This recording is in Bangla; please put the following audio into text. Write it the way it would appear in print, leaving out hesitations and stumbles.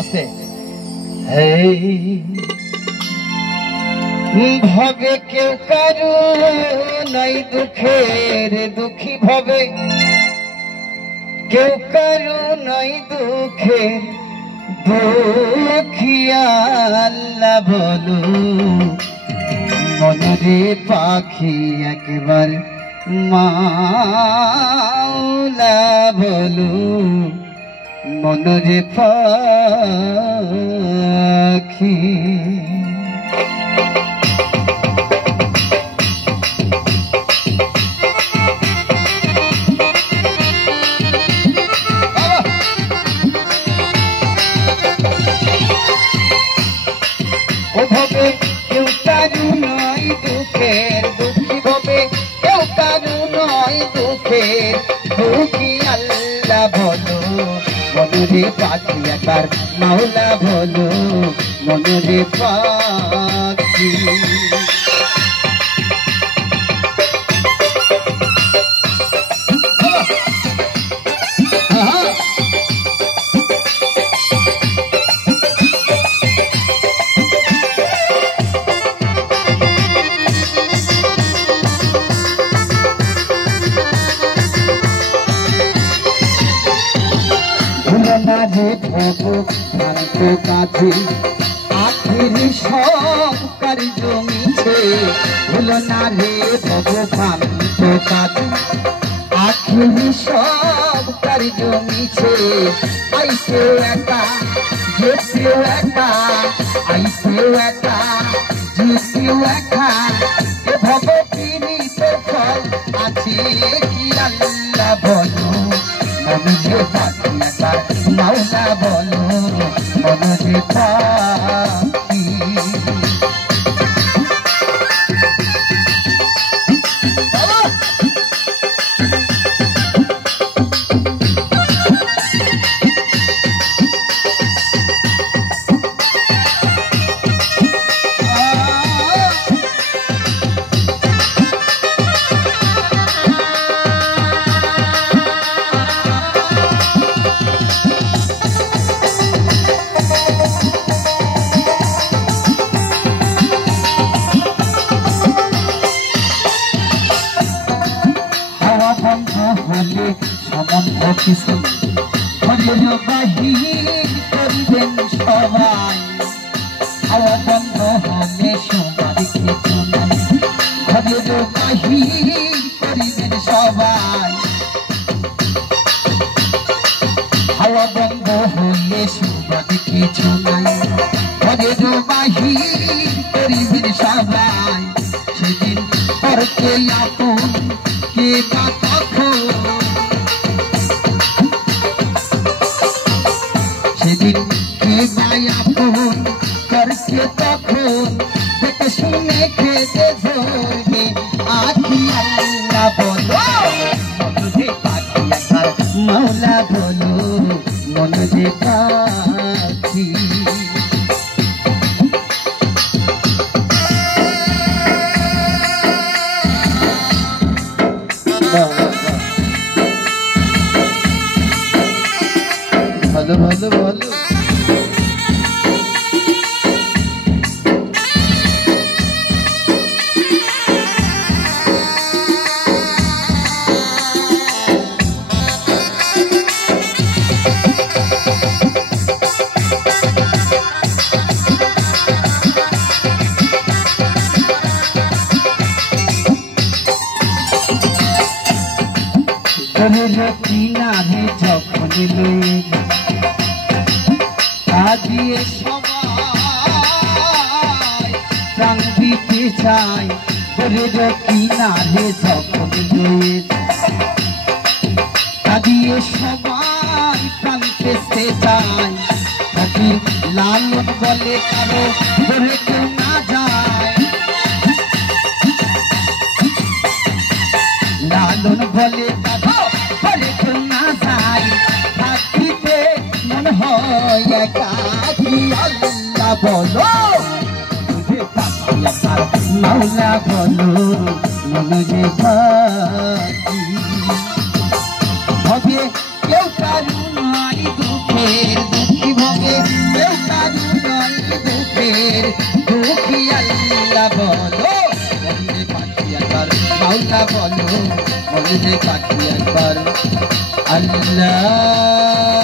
আছে ভবে কেউ কারু নাই দুঃখের দুঃখী ভবে কেউ কারু নাই দুঃখের দুঃখিয়া আল্লাহ বলো মনরে পাখি একবার মাওলা বলো মনরে পাখি ভবে কেউ কারু নয় দুঃখের দুঃখী ভবে কেউ কারু নয় দুঃখের দুঃখী আল্লাহ বলো মনরে পাখি একবার মাওলা বলো মনরে পাখি কাছে আখিরি সব কার্য মিছে হলো না রে ভগবান তো কাছে আখিরি সব কার্য মিছে আইসেও একা যেতেও একা আইসেও একা যেতেও একা এ ভব পীড়িতের ফল আছে কি আল্লাহ বলো মনরে পাখি একবার মাওলা বলো মনরে পাখি সম্বন্ধ কিছু ঘরের বাহির করিবেন সবাই হাওয়া বন্ধ হলে সবার কিছু নাই ঘরের বাহির করিবেন সবাই হাওয়া বন্ধ হলে সবার কিছু নাই ঘরের বাহির করিবেন সবাই সেদিন পরকে আপন কে বা তখন সেদিন কে বাই আপন করছে তখন দেখে শুনে খেতে ধরবে আখি আল্লাহ বলো মনরে পাখি একবার মাওলা বলো মনরে পাখি ভালো ভালো ভালো কিনারে যখন আজিয়ে সবাই প্রাণ দিতে চাই কিনারে যখন আজিয়ে সবাই প্রাণ পেতে চাই লালন বলে কারো ধরে কেউ না যায় লালন বলে কারো ধরে কেউ না যায় থাকিতে মন হয় একাকী আল্লাহ বলো মাওলা বলো মনে পাখি হবে কেউ কারু নাই দুঃখের দুঃখী বলো বলো রে পাখি একবার আল্লাহ